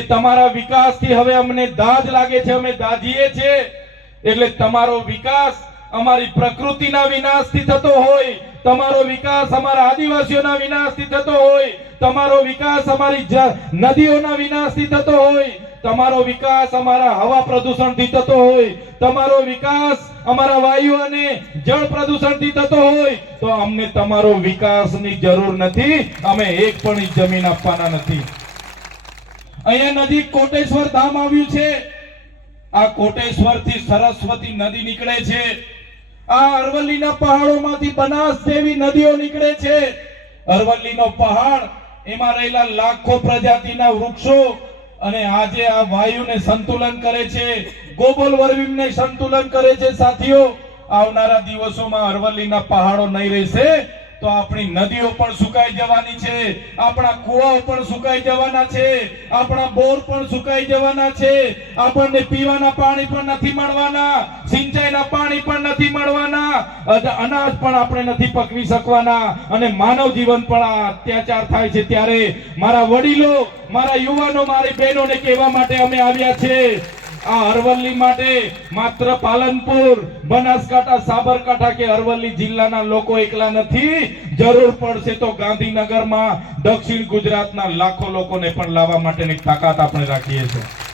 તમારા વિકાસથી હવે અમને દાજ લાગે છે, અમે દાજીએ છીએ। એટલે તમારો વિકાસ અમારી પ્રકૃતિના વિનાશથી થતો હોય, તમારો વિકાસ અમારા આદિવાસીઓના વિનાશથી થતો હોય, તમારો વિકાસ અમારી નદીઓના વિનાશથી થતો હોય, તમારો વિકાસ અમારા હવા પ્રદૂષણથી થતો હોય, તમારો વિકાસ અમારા વાયુ અને જળ પ્રદૂષણથી થતો હોય તો અમને તમારો વિકાસની જરૂર નથી। અમે એક પણ જમીન આપવાના નથી। અહીંયા નજીક કોટેશ્વર ધામ આવ્યું છે। આ કોટેશ્વર થી સરસ્વતી નદી નીકળે છે। આ અરવલ્લીના પહાડોમાંથી બનાસ જેવી નદીઓ નીકળે છે। અરવલ્લીનો પહાડ, એમાં રહેલા લાખો પ્રજાતિના વૃક્ષો અને આજે આ વાયુને સંતુલન કરે છે, ગ્લોબલ વોર્મિંગને સંતુલન કરે છે। સાથીઓ, આવનારા દિવસોમાં અરવલ્લીના પહાડો નહીં રહેશે તો આપણી નદીઓ પણ સુકાઈ જવાની છે, આપણા કુવાઓ પણ સુકાઈ જવાના છે, આપણા બોર પણ સુકાઈ જવાના છે, આપણને પીવાના પાણી પણ નથી મળવાના, સિંચાઈના પાણી પણ નથી મળવાના, અનાજ પણ આપણે નથી પકવી શકવાના અને માનવ જીવન પણ અત્યાચાર થાય છે। ત્યારે મારા વડીલો, મારા યુવાનો, મારી બહેનોને કહેવા માટે અમે આવ્યા છે। આ અરવલ્લી માટે માત્ર પાલનપુર, બનાસકાંઠા, સાબરકાંઠા કે અરવલ્લી જિલ્લાના લોકો એકલા નથી, જરૂર પડશે તો ગાંધીનગરમાં દક્ષિણ ગુજરાતના લાખો લોકોને પણ લાવવા માટેની તાકાત આપણે રાખીએ છીએ।